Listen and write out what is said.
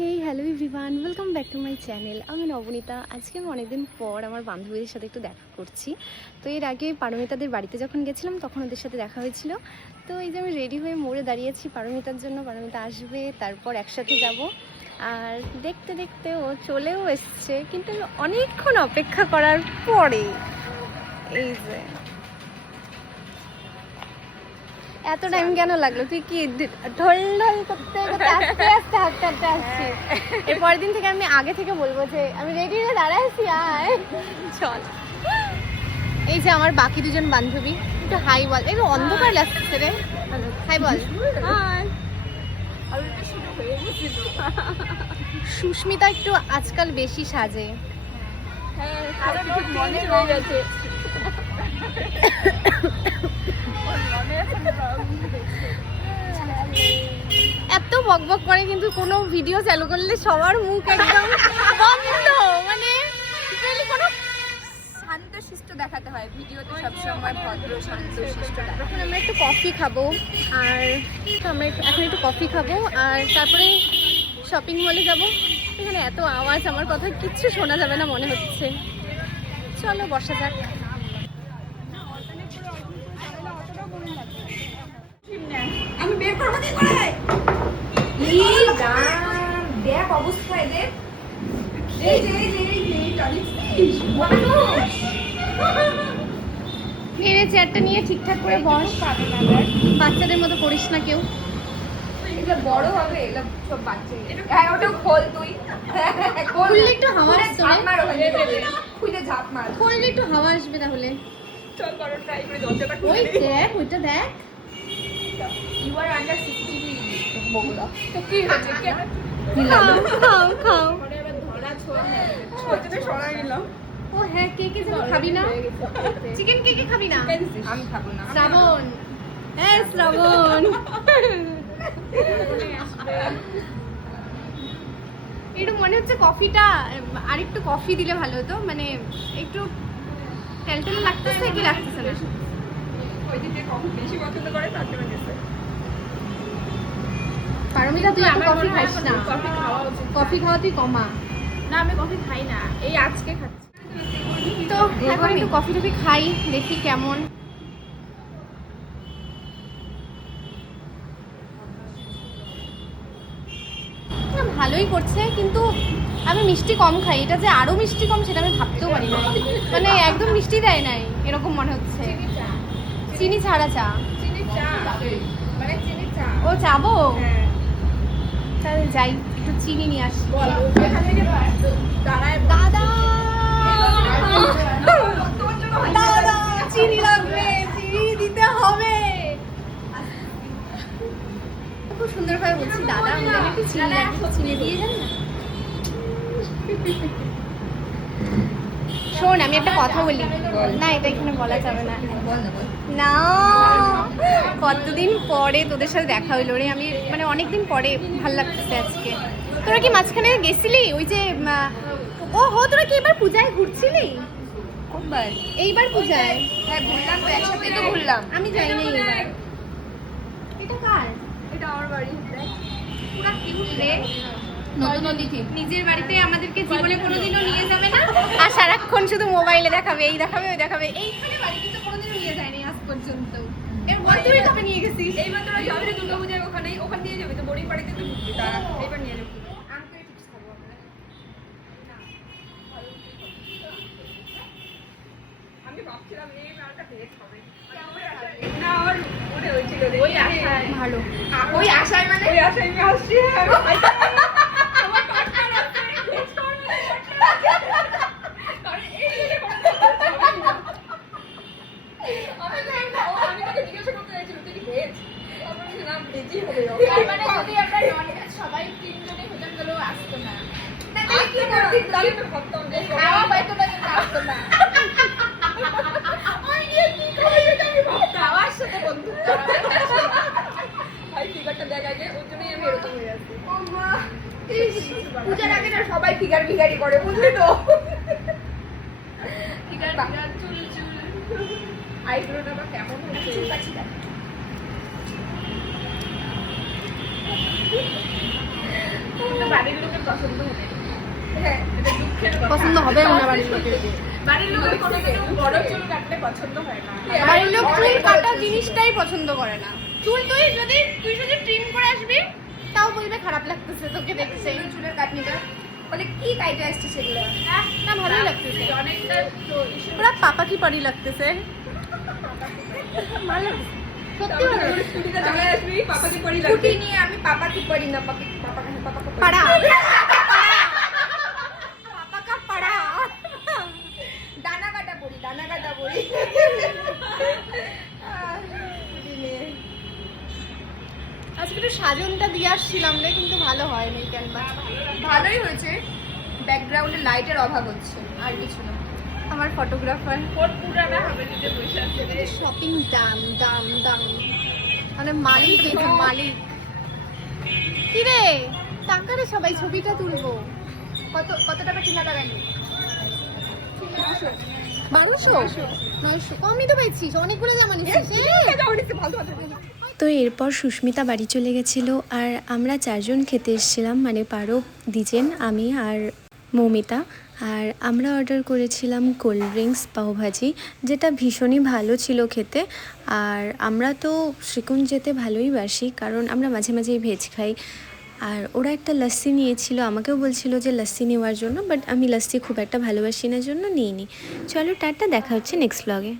Hey hello everyone, welcome back to my channel. আমি নবনীতা। আজকে আমি অনেকদিন পর আমার বান্ধবীদের সাথে একটু দেখা করছি। তো এর আগে পারমিতাদের বাড়িতে যখন গেছিলাম তখন ওদের সাথে দেখা হয়েছিল। তো এই যে আমি রেডি হয়ে মোড়ে দাঁড়িয়েছি পারমিতার জন্য। পারমিতা আসবে, তারপর একসাথে যাব। আর দেখতে দেখতে ও চলেও এসছে, কিন্তু অনেকক্ষণ অপেক্ষা করার পরে এই যে এত টাইম কেন লাগলো? তুই কি ঢোল ঢোল করতে করতে আস্তে আস্তে হাঁটতে হাঁটতে আসছিস? এর পরের দিন থেকে আমি আগে থেকে বলবো যে আমি রেডি হয়ে দাঁড়ায় আছি, আয় চল। এই যে আমার বাকি দুজন বান্ধবী, একটু হাই বল। একটু অন্ধকার লাগছে রে, হাই বল। সুস্মিতা একটু আজকাল বেশি সাজে। এত বকবক করে কিন্তু কোনো ভিডিও চালু করলে সবার মুখ একদম বন্ধ, মানে কোনো শান্তশিষ্ট দেখাতে হয় ভিডিওতে, সবসময় ভদ্র শান্তশিষ্ট। এখন আমরা একটু কফি খাবো, আর আমরা এখন একটু কফি খাবো, আর তারপরে শপিং মলে যাব। এখানে এত আওয়াজ, আমার কথা কিচ্ছু শোনা যাবে না মনে হচ্ছে। চলো বসা যাক। আমি বের করবো কি করে? দেখ অবস্থা এদের। মেরে চেয়ারটা নিয়ে ঠিকঠাক করে বস। বাচ্চাদের মতো করিস না কেউ। এগুলো বড় হবে, এগুলো সব বাচ্চা। হ্যাঁ ওটা খোল তুই। খুললে একটু হাওয়া আসবে। ঝাঁপ মার ওখানে, খুলে ঝাঁপ মার। খুললে একটু হাওয়া আসবে তাহলে। চল করো, ট্রাই করে দরজাটা ওই খুলে দে। দেখ, ওইটা দেখ। You are under 60 Bogura. তো কি হয়েছে? খাও খাও। পরে আবার ধরা ছোঁয়া হয়ে গেছে। ওইটাতে সরা গেলাম। ও হ্যাঁ, কে কে যেন খাবি না? চিকেন কে কে খাবি না? আমি খাবো না। শ্রাবণ, হ্যাঁ শ্রাবণ। একটু মনে হচ্ছে কফিটা আরেকটু কফি দিলে ভালো হতো, মানে একটু টেলটেলে লাগতেছে কি লাগতেছে না? ওই দিকে কফি বেশি পছন্দ করে তার জন্য গেছে। পারমিতা তুই আমার কফি খাইস না। কফি খাওয়া উচিত। কফি খাওয়া তুই কমা। না আমি কফি খাই না, এই আজকে খাচ্ছি। তো এখন একটু কফি টফি খাই, দেখি কেমন। না, ভালোই করছে, কিন্তু আমি মিষ্টি কম খাই। এটা যে আরো মিষ্টি কম সেটা আমি ভাবতেও পারি না। মানে একদম মিষ্টি দেয় নাই এরকম মনে হচ্ছে। চিনি ছাড়া চা। চিনি চা, মানে চিনি চা। ও চাবো, হ্যাঁ তাহলে যাই একটু চিনি নিয়ে আসি। বল এখান থেকে দাঁড়ায় দাদা তোর জন্য দাদা চিনি লাগবে, চিনি দিতে হবে। খুব সুন্দরভাবে বলছি, দাদা আমাকে একটু চিনি লাগবে, চিনি দিয়ে যান না। শোন, আমি একটা কথা বলি। না, এটা এখানে বলা যাবে না। না, কতদিন পরে তোদের সাথে দেখা হইলো রে। আমি মানে অনেকদিন পরে, ভাল লাগতেছে আজকে। তোরা কি মাঝখানে গেছিলি ওই যে ও হো, তোরা কি এবার পূজায় ঘুরছিলি? কোনবার? এইবার পূজায়? হ্যাঁ ঘুরলাম তো, একসাথে তো ঘুরলাম। আমি যাইনি এবার। এটা কার? এটা আমার বাড়ি। পুরা কিউট রে। নতুন অতিথি। নিজের বাড়িতে আমাদেরকে জীবনে কোনোদিনও নিয়ে যাবে না, আর সারাক্ষণ শুধু মোবাইলে দেখাবে, এই দেখাবে ওই দেখাবে। এইখানে বাড়ি কিন্তু কোনোদিনও নিয়ে যায়নি আজ পর্যন্ত। এরপর তুই কবে নিয়ে গেছিস? এইবার তোরা যাবে দুর্গা পূজায়, ওখানেই ওখান দিয়ে যাবে তো, বোরিং বাড়িতে তো ঘুরবি। তারা এইবার নিয়ে যাবে। আমি ভাবছিলাম এই মালটা ভেজ হবে না, আমার মনে হয়েছিল ওই আশায়। ভালো। ওই আশায় মানে ওই আশায় আমি আসছি। আমার পার্টনার আছে ভেজ করবে। কারণ এই যে আমি তোকে জিজ্ঞাসা করতে চাইছিলাম তুই কি ভেজ? আমার নাম ভেজই হবে। তার মানে যদি আমরা নন ভেজ সবাই তিনজনে হতাম গেলেও আসতো না। তাহলে কি করতে? তাহলে তো ভাবতাম যে খাওয়া পাইতো না, কিন্তু আসতো না। খাওয়ার সাথে বন্ধুত্ব ভাই, ফিগারটা দেখা যায়, ওর জন্যই আমি এরকম হয়ে যাচ্ছি। পূজার আগে না সবাই ফিগার ফিগারি করে, বুঝলি তো? ফিগার ফিগার, চুল চুল, আইব্রোটা বা কেমন হচ্ছে। বাড়ির লোকে পছন্দ হবে। হ্যাঁ, এটা দুঃখের কথা। পছন্দ হবে না বাড়ির লোকের। বাড়ির লোকের কোনো কিছু বড় চুল কাটলে পছন্দ হয় না। বাড়ির লোক চুল কাটা জিনিসটাই পছন্দ করে না। চুল তুই যদি ট্রিম করে আসবি তাও বলবে খারাপ লাগতেছে তোকে দেখছে। সেই চুলের কাটনিটা বলে কি কাইটে আসছে সেগুলো। না ভালোই লাগতেছে, অনেকটা তো ইস্যু। পুরা পাপা কি পারি লাগতেছে। ভালো লাগছে। সত্যি ভালো লাগছে। স্কুটিতে চলে আসবি, পাপা কি পড়ি লাগবে। স্কুটি নিয়ে আমি পাপা কি পড়ি না, পাপা পাড়া পাপা কা পাড়া। দানা কাটা পড়ি, দানা কাটা পড়ি। আজকে একটু সাজনটা দিয়ে আসছিলাম রে, কিন্তু ভালো হয়নি কেন বা। ভালোই হয়েছে, ব্যাকগ্রাউন্ডে লাইটের অভাব হচ্ছে, আর কিছু না। আমার ফটোগ্রাফার ওর পুরানা হাভেলিতে বসে আছে রে। শপিং দাম দাম দাম মানে মালিক এই যে মালিক। কি রে টাকা রে, সবাই ছবিটা তুলবো। কত টাকা কিনা লাগাইনি? 1200 900 কমই তো পেয়েছিস, অনেকগুলো জামা নিছিস। তো এরপর সুস্মিতা বাড়ি চলে গেছিলো আর আমরা 4 জন খেতে এসেছিলাম, মানে পারব, দ্বিজেন, আমি আর মৌমিতা। আর আমরা অর্ডার করেছিলাম কোল্ড ড্রিঙ্কস, পাওভাজি, যেটা ভীষণই ভালো ছিল খেতে। আর আমরা তো শ্রীকুঞ্জ যেতে ভালোই বাসি, কারণ আমরা মাঝে মাঝেই ভেজ খাই। আর ওরা একটা লস্যি নিয়েছিল, আমাকেও বলছিল যে লস্যি নেওয়ার জন্য, বাট আমি লস্যি খুব একটা ভালোবাসি না জন্য নিইনি। চলো টাটা, দেখা হচ্ছে নেক্সট ব্লগে।